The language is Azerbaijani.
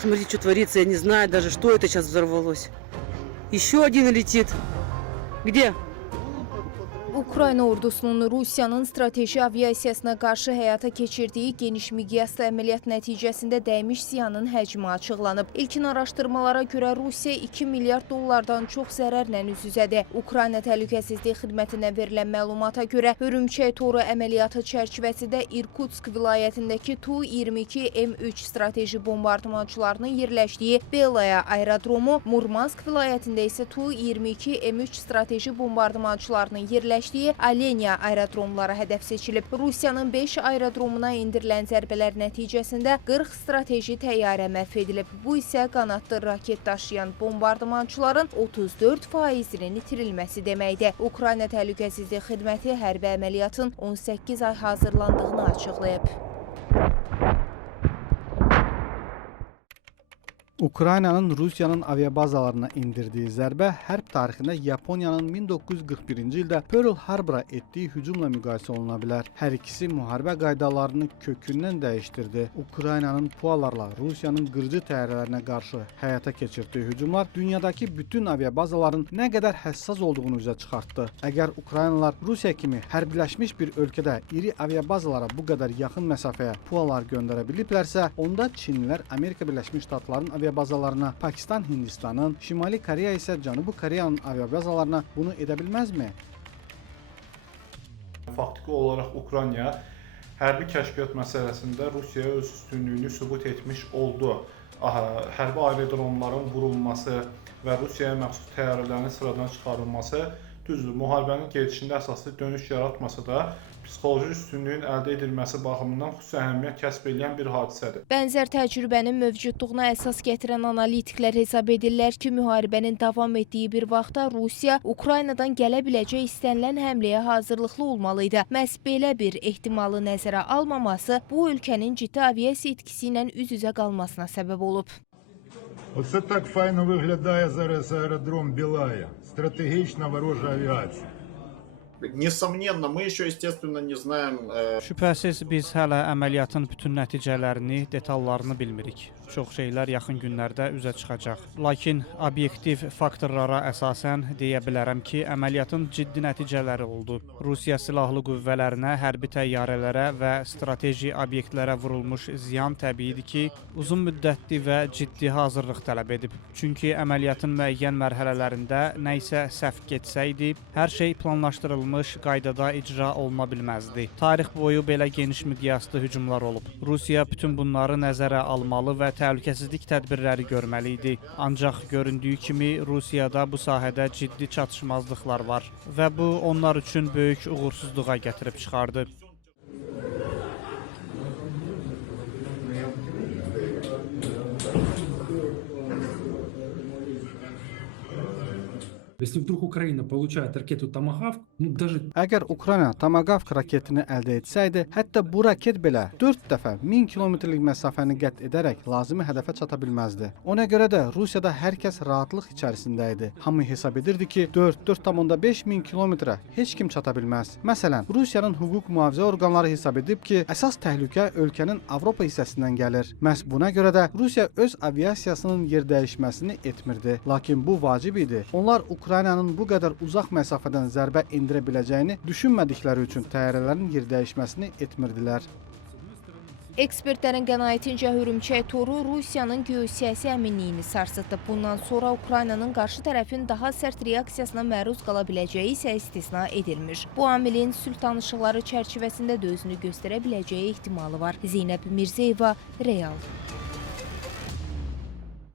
Смотрите, что творится, я не знаю даже, что это сейчас взорвалось. Еще один летит. Где? Ukrayna ordusunun Rusiyanın strateji aviasiyasına qarşı həyata keçirdiyi geniş miqyaslı əməliyyat nəticəsində dəymiş ziyanın həcmi açıqlanıb. İlkin araşdırmalara görə Rusiya 2 milyard dollardan çox zərərlə üz-üzədir. Ukrayna Təhlükəsizlik Xidmətindən verilən məlumata görə Hörümçək toru əməliyyatı çərçivəsində İrkutsk vilayətindəki Tu-22M3 strateji bombardmançılarının yerləşdiyi Belaya aerodromu, Murmansk vilayətində isə Tu-22M3 strateji bombardmançılarının yerləşdiyi Alenya aerodromları hədəf seçilib. Rusiyanın 5 aerodromuna indirilən zərbələr nəticəsində 40 strateji təyyarə məhv edilib. Bu isə qanadlı raket daşıyan bombardmançıların 34%-nin itirilməsi deməkdir. Ukrayna Təhlükəsizlik Xidməti hərbi əməliyyatın 18 ay hazırlandığını açıqlayıb. Ukraynanın Rusiyanın aviabazalarına indirdiyi zərbə hərb tarixində Yaponiyanın 1941-ci ildə Pearl Harbora etdiyi hücumla müqayisə oluna bilər. Hər ikisi müharibə qaydalarını kökündən dəyişdirdi. Ukraynanın PUAlarla Rusiyanın qırıcı təyyarələrinə qarşı həyata keçirdiyi hücumlar dünyadakı bütün aviabazaların nə qədər həssas olduğunu üzə çıxartdı. Əgər Ukraynalılar Rusiya kimi hərbiləşmiş bir ölkədə iri aviabazalara bu qədər yaxın məsafəyə PUAlar göndərə biliblərsə, onda Çinlilər Amerika Birləşmiş Ştatlarının aviabazalarına, Pakistan, Hindistanın, Şimali Koreya isə Cənubi Koreyanın aviabazalarına bunu edə bilməzmi? Faktiki olaraq Ukrayna hərbi kəşfiyyat məsələsində Rusiyaya öz üstünlüyünü sübut etmiş oldu. Hərbi aerodromların vurulması və Rusiyaya məxsus təyyarələrin sıradan çıxarılması düzdür, müharibənin gedişində əsaslı dönüş yaratmasa da psixoloji üstünlüyün əldə edilməsi baxımından xüsusi əhəmiyyət kəsb edən bir hadisədir. Bənzər təcrübənin mövcudluğuna əsas gətirən analitiklər hesab edirlər ki, müharibənin davam etdiyi bir vaxtda Rusiya Ukraynadan gələ biləcək istənilən həmləyə hazırlıqlı olmalıydı. Məhz belə bir ehtimalı nəzərə almaması bu ölkənin ciddi aviasiya itkisi ilə üz-üzə qalmasına səbəb olub. Оце так файно виглядає зараз аеродром Белая. Стратегічна ворожа авіація. Несомненно, мы еще, естественно, не знаем... Şübhəsiz biz hələ əməliyyatın bütün nəticələrini, detallarını bilmirik. Çox şeylər yaxın günlərdə üzə çıxacaq. Lakin obyektiv faktorlara əsasən deyə bilərəm ki, əməliyyatın ciddi nəticələri oldu. Rusiya silahlı qüvvələrinə, hərbi təyyarələrə və strateji obyektlərə vurulmuş ziyan təbiidir ki, uzun müddətli və ciddi hazırlıq tələb edib. Çünki əməliyyatın müəyyən mərhələlərində nə isə səhv getsəydi, hər şey planlaşdırılmış qaydada icra oluna bilməzdi. Tarix boyu belə geniş miqyaslı hücumlar olub. Rusiya bütün bunları nəzərə almalı və təhlükəsizlik tədbirləri görməli idi. Ancaq göründüyü kimi Rusiyada bu sahədə ciddi çatışmazlıqlar var və bu onlar üçün böyük uğursuzluğa gətirib çıxardı. Если вдруг Украина получает ракету Tomahawk, даже... Əgər Ukrayna Tomahawk raketini əldə etsəydi, hətta bu raket belə 4 dəfə 1000 kilometrlik məsafəni qət edərək lazımi hədəfə çata bilməzdi. Ona görə də Rusiyada hər kəs rahatlıq içərisində idi. Hamı hesab edirdi ki, 4-4,5 min kilometrə heç kim çata bilməz. Məsələn, Rusiyanın hüquq mühafizə orqanları hesab edib ki, əsas təhlükə ölkənin Avropa hissəsindən gəlir. Məhz buna görə də Rusiya öz aviasiyasının yer dəyişməsini etmirdi. Lakin bu vacib idi. Onlar Ukraynanın bu qədər uzaq məsafədən zərbə endirə biləcəyini düşünmədikləri üçün təyyarələrin yer dəyişməsini etmirdilər. Ekspertlərin qənaətincə Hörümçək toru Rusiyanın geosiyasi əminliyini sarsıtdı. Bundan sonra Ukraynanın qarşı tərəfin daha sərt reaksiyasına məruz qala biləcəyi isə istisna edilmir. Bu amilin sülh danışıqları çərçivəsində də özünü göstərə biləcəyi ehtimalı var. Zeynəb Mirzəyeva, Real.